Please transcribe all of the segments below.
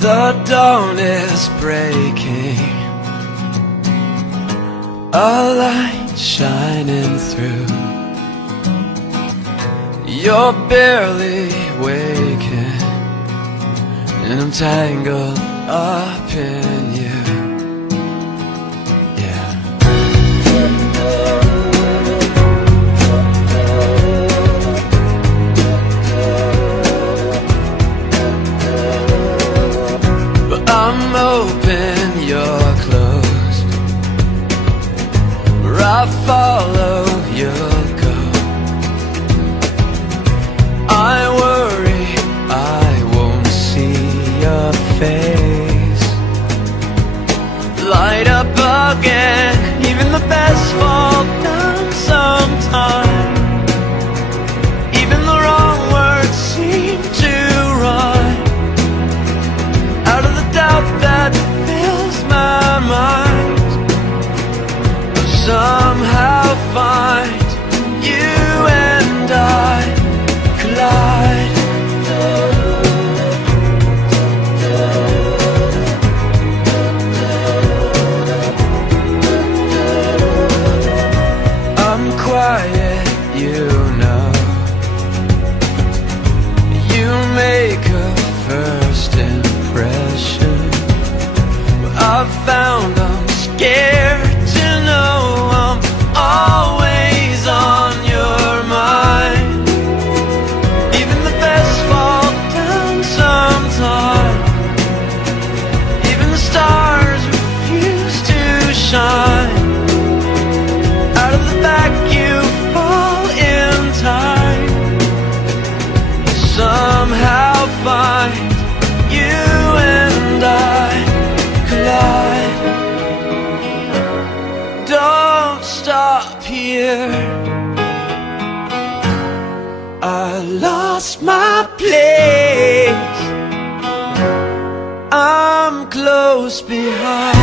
The dawn is breaking, a light shining through. You're barely waking, and I'm tangled up in you. I'm open, you're closed. Where I follow, you'll go. I worry I won't see your face. Light up again, even the best fall down sometime. Even the wrong words seem to rhyme. Out of the doubt that fills my mind, somehow find you and I collide. I'm quiet, you know. You make a first impression. I've found I'm scared to know I'm always on your mind. Even the best fall down sometime. Even the stars refuse to shine. Out of the back you fall in time. Somehow find you and I collide. Don't stop here. I lost my place. I'm close behind.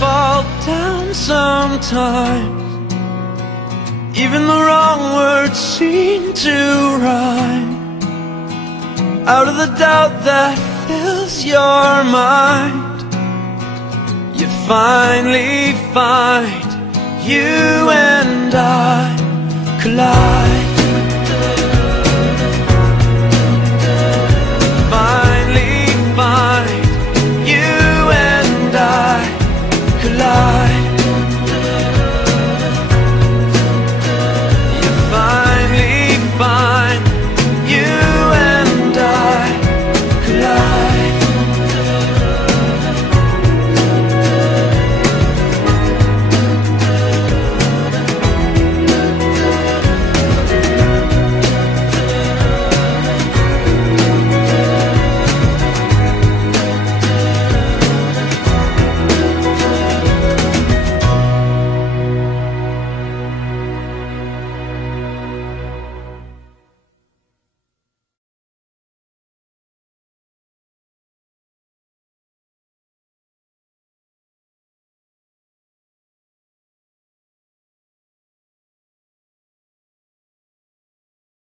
Fall down sometimes. Even the wrong words seem to rhyme. Out of the doubt that fills your mind, you finally find you and I collide.